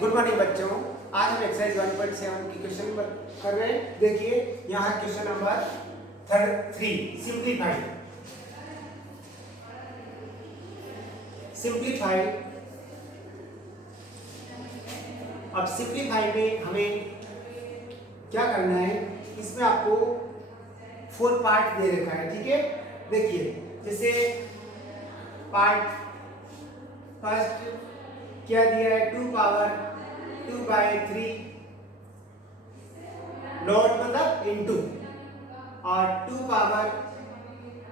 Good morning बच्चों। आज हम एक्सरसाइज 1.7 की क्वेश्चन कर रहे हैं। देखिए यहाँ क्वेश्चन नंबर 3 सिंप्लीफाई। अब सिंप्लीफाई में हमें क्या करना है, इसमें आपको 4 पार्ट दे रखा है, ठीक है। देखिए जैसे पार्ट फर्स्ट क्या दिया है, 2 पावर 2/3 नॉट मतलब इनटू, और 2 पावर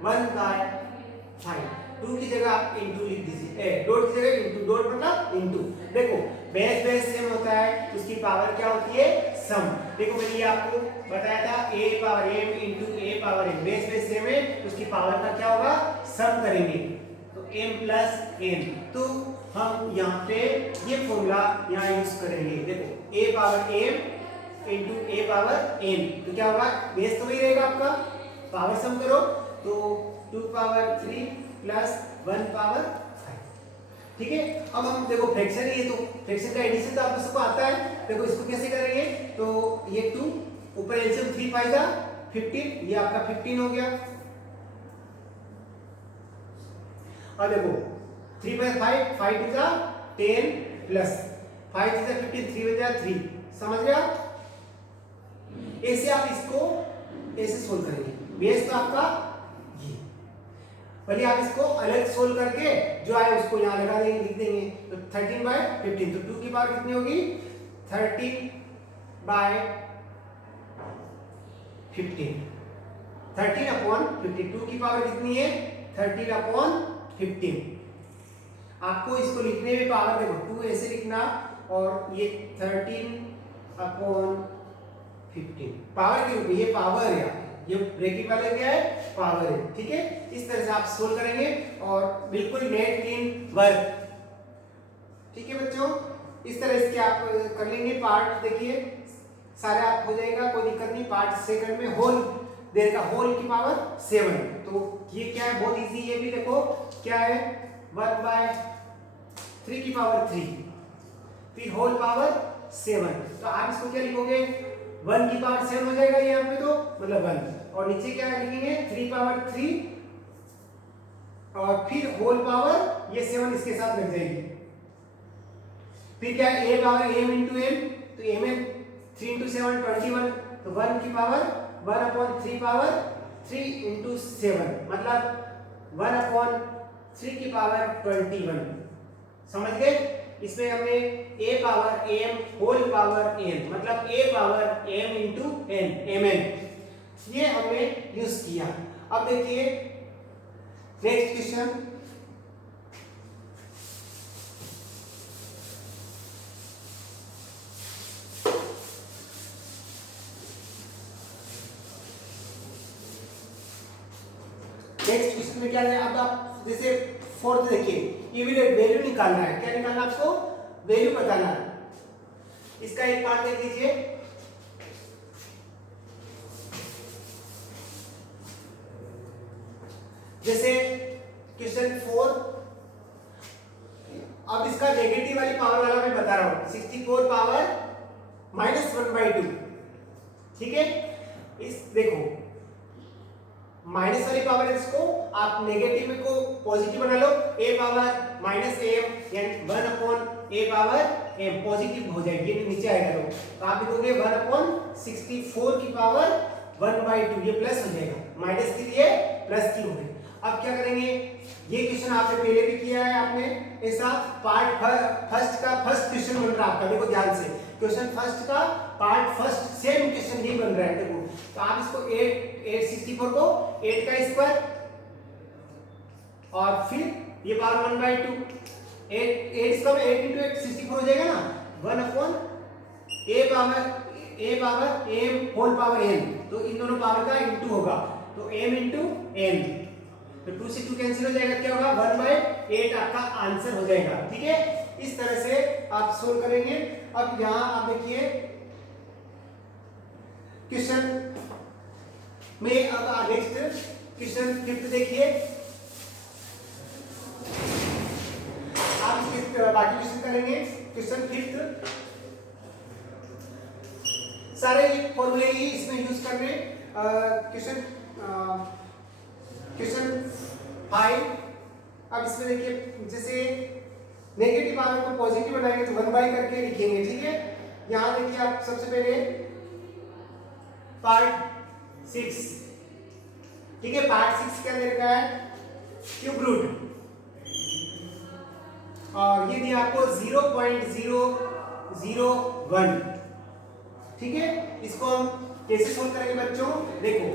1/5। 2 की जगह आप इनटू लिख दीजिए, डॉट की जगह इनटू, डॉट मतलब इनटू। देखो बेस बेस सेम होता है, उसकी पावर क्या होती है, सम। देखो मैंने ये आपको बताया था, a power m into a power n। Base base same है, उसकी पावर का क्या होगा, सम करेंगे तो m प्लस n। तो हम यहाँ पे ये फॉर्मूला यहाँ यूज करेंगे। देखो a power m into a power n, तो क्या होगा, बेस तो वही रहेगा आपका, पावर सम करो तो 2 पावर 3 प्लस 1 पावर 5, ठीक है। अब हम देखो फ्रैक्शन है, तो फ्रैक्शन का एडिशन तो आप सबको आता है। देखो इसको कैसे करेंगे, तो ये 2 ऊपर एलसीएम 3 5 जा 15, ये आपका 15 हो गया। और देखो 3 5 5 5 2 जा 10 प्लस 5 3 जा 15, 3 1 जा 3, समझ गया। ऐसे आप इसको ऐसे सोल्व करेंगे। बेस तो आपका ये, पहले आप इसको अलग सोल्व करके जो आए उसको यहाँ लगा देंगे, लिख देंगे। तो 13/15, तो 2 की पावर कितनी होगी, 13/15, 13/50। 2 की पावर कितनी है, 13/15। आपको इसको लिखने में पावर देखो 2 ऐसे लिखना, और ये 13/15 पावर के रूप में, ये पावर है, ये ब्रैकेट वाले क्या है, पावर है, ठीक है। इस तरह से आप सोल्व करेंगे और बिल्कुल नेट क्लीन वर्क, ठीक है बच्चों। इस तरह से आप कर लेंगे पार्ट। देखिए सारे आप हो जाएगा, कोई दिक्कत नहीं। पार्ट सेकंड में होल देगा, होल की पावर 7, तो ये क्या है, बहुत इजी। ये भी देखो क्या है, 1/3 की पावर 3 फिर होल पावर 7, तो आप इसको क्या लिखोगे, 1 की पावर 7 हो जाएगा यहाँ पे, तो मतलब 1, और नीचे क्या लिखेंगे, 3 पावर 3, और फिर होल पावर ये 7 इसके साथ लग जाएगी। फिर क्या है, a power m into n, तो m है 3 इंटू 7 21, तो 1 की पावर 1/3 पावर 3 इंटू 7, मतलब 1/3 की पावर 21, समझ गए। इसमें हमने a power m whole power n, मतलब a power m into n, mn, ये हमने यूज किया। अब देखिए नेक्स्ट क्वेश्चन, नेक्स्ट क्वेश्चन में क्या है, अब आप जैसे फोर्थ देखिए, ये भी वैल्यू निकालना है। क्या निकालना, आपको वैल्यू बताना है। इसका एक पार्ट देख लीजिए, जैसे क्वेश्चन 4। अब इसका नेगेटिव वाली पावर वाला मैं बता रहा हूं, 64 पावर -1/2, ठीक है। इस देखो माइनस वाली पावर है, इसको आप नेगेटिव को पॉजिटिव बना लो, a पावर -m यानी 1/a पावर m पॉजिटिव हो जाएगी, ये नीचे आएगा। तो आप लिखोगे 1/64 की पावर 1/2, ये प्लस हो जाएगा, माइनस के लिए प्लस की हो गई। अब क्या करेंगे, ये क्वेश्चन आपने पहले भी किया है, आपने ऐसा पार्ट फर्स्ट का फर्स्ट क्वेश्चन बन रहा है आपका, देखो ध्यान से, क्वेश्चन फर्स्ट का पार्ट फर्स्ट सेम क्वेश्चन ये बन रहा है। देखो तो आप इसको 864 को 8 का स्क्वायर, और फिर ये पावर 1/2, 8 इसका 8 इंटू 8 64 हो जाएगा ना, 1/a power m whole power n, तो इन दोनों पावर का इंटू होगा, तो m इंटू n, तो 2 से 2 कैंसिल हो जाएगा, क्या होगा, 1/8 आपका आंसर हो जाएगा, ठीक है। इस तरह से आप सोल्व करेंगे। अब यहां आप देखिए क्वेश्चन में, अब नेक्स्ट क्वेश्चन 5 देखिए। आप इसके बाकी क्वेश्चन करेंगे। क्वेश्चन फिफ्थ, सारे फॉर्मूले ही इसमें यूज कर रहे हैं। क्वेश्चन 5। अब इसमें देखिए, जैसे नेगेटिव पावर को पॉजिटिव बनाएंगे तो 1 बाई करके लिखेंगे, ठीक है। यहां देखिए आप सबसे पहले पार्ट 6, ठीक है। पार्ट 6 क्या दे रखा है, क्यूब रूट, और ये दिया आपको 0.001, ठीक है। इसको हम कैसे सोल्व करेंगे बच्चों, देखो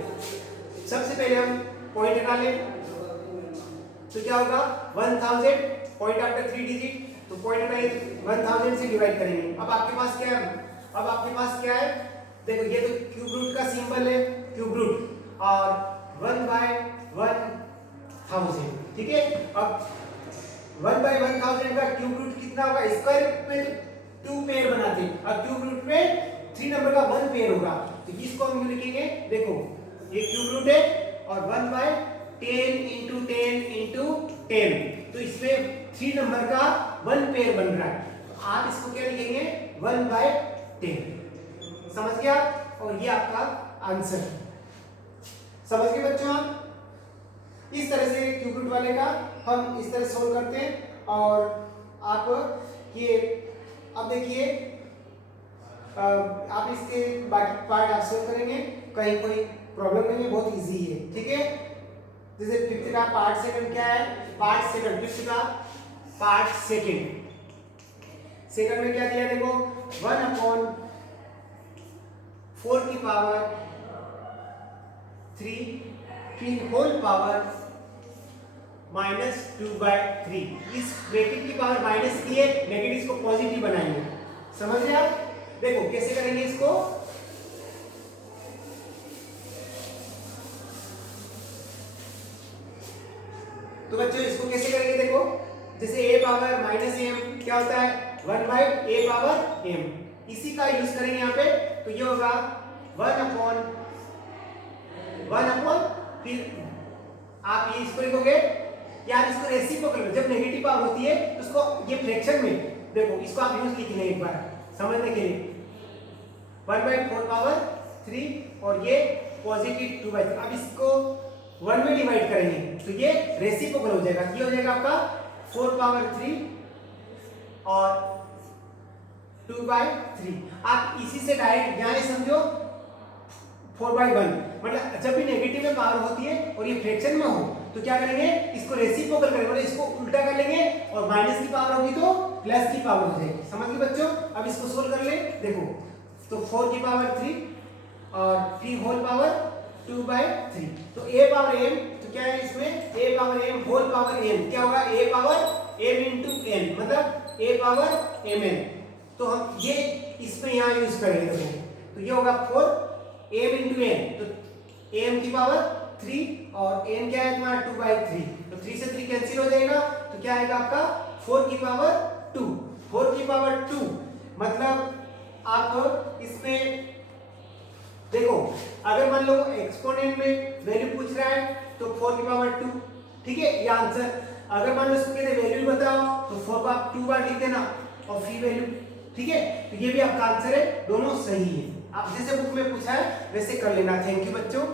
सबसे पहले हम पॉइंट निकालें तो क्या होगा 1000, पॉइंट आफ्टर 3 डिजिट, तो पॉइंट हटाइए 1000 से डिवाइड करेंगे। अब आपके पास क्या है, देखो ये तो क्यूब रूट का सिंबल है, क्यूब रूट, और 1/1000, ठीक है। अब 1/1000 का क्यूब रूट कितना होगा, स्क्वायर रूट में तो 2 पेयर बनाते हैं, अब क्यूब रूट में 3 नंबर का 1 पेयर होगा, तो इसको हम यूं लिखेंगे, देखो ये क्यूब रूट है और 1/10 × 10 × 10, तो इसमें 3 नंबर का 1 पेयर बन रहा है, तो आप इसको क्या लिखेंगे 1/10, समझ गया। और ये आपका आंसर, समझ गए बच्चों आप। इस तरह से क्यूब रूट वाले का हम इस तरह सोल्व करते हैं। और आप ये अब देखिए, आप इसके बाकी पार्ट आप सोल्व करेंगे, कहीं कोई प्रॉब्लम नहीं है, बहुत इजी है, ठीक है। जैसे फिफ्थ का पार्ट सेकंड क्या है, पार्ट सेकंड, फिफ्थ का पार्ट सेकंड में क्या दिया, देखो 1/4 की पावर 3 फिर होल पावर -2/3। इस ब्रैकेट की पावर माइनस की है, नेगेटिव को पॉजिटिव बनाएंगे, समझ रहे आप। देखो कैसे करेंगे इसको, तो बच्चों इसको कैसे करेंगे, देखो जैसे a पावर -m क्या होता है 1/a पावर m, इसी का यूज करेंगे यहाँ पे, तो ये होगा 1/1, फिर आप ये इसको लिखोगे, यार इसको रेसिप्रोकल, जब नेगेटिव पावर होती है तो उसको ये फ्रैक्शन में, देखो इसको आप यूज लिखेंगे एक बार समझने के लिए, 1/4 पावर 3 और ये पॉजिटिव 2/3। अब इसको 1 में डिवाइड करेंगे तो ये रेसिप्रोकल हो जाएगा, ये हो जाएगा आपका 4 पावर 3 और 2/3। आप इसी से डायरेक्ट यहाँ समझो 4/1, मतलब जब भी नेगेटिव में पावर होती है और ये फ्रैक्शन में हो तो क्या करेंगे, इसको रेसिप्रोकल करेंगे, मतलब इसको उल्टा कर लेंगे, और माइनस की पावर होगी तो प्लस की पावर हो जाएगी, समझ गए बच्चों। अब इसको सोल्व कर ले, देखो तो 4 की पावर 3 और फिर होल पावर 2/3, तो a पावर m, तो क्या है इसमें a power m whole power m, क्या होगा a पावर m × n, मतलब a पावर mn, तो हम ये इसमें यहाँ यूज करेंगे, देखो तो ये होगा 4m × n, तो m की पावर 3 और n क्या है तुम्हारा 2/3, तो 3 से 3 कैंसिल हो जाएगा, तो क्या आएगा आपका 4 की पावर 2, 4 की पावर 2, मतलब आप इसमें देखो अगर मान लो एक्सपोनेंट में वैल्यू पूछ रहा है तो 4 की पावर 2, ठीक है, ये आंसर। अगर मान लो इसको कहते वैल्यू बताओ तो 4 को आप 2 बार लिख देना और फिर वैल्यू, ठीक है, तो ये भी आपका आंसर है, दोनों सही है। आप जैसे बुक में पूछा है वैसे कर लेना। थैंक यू बच्चों।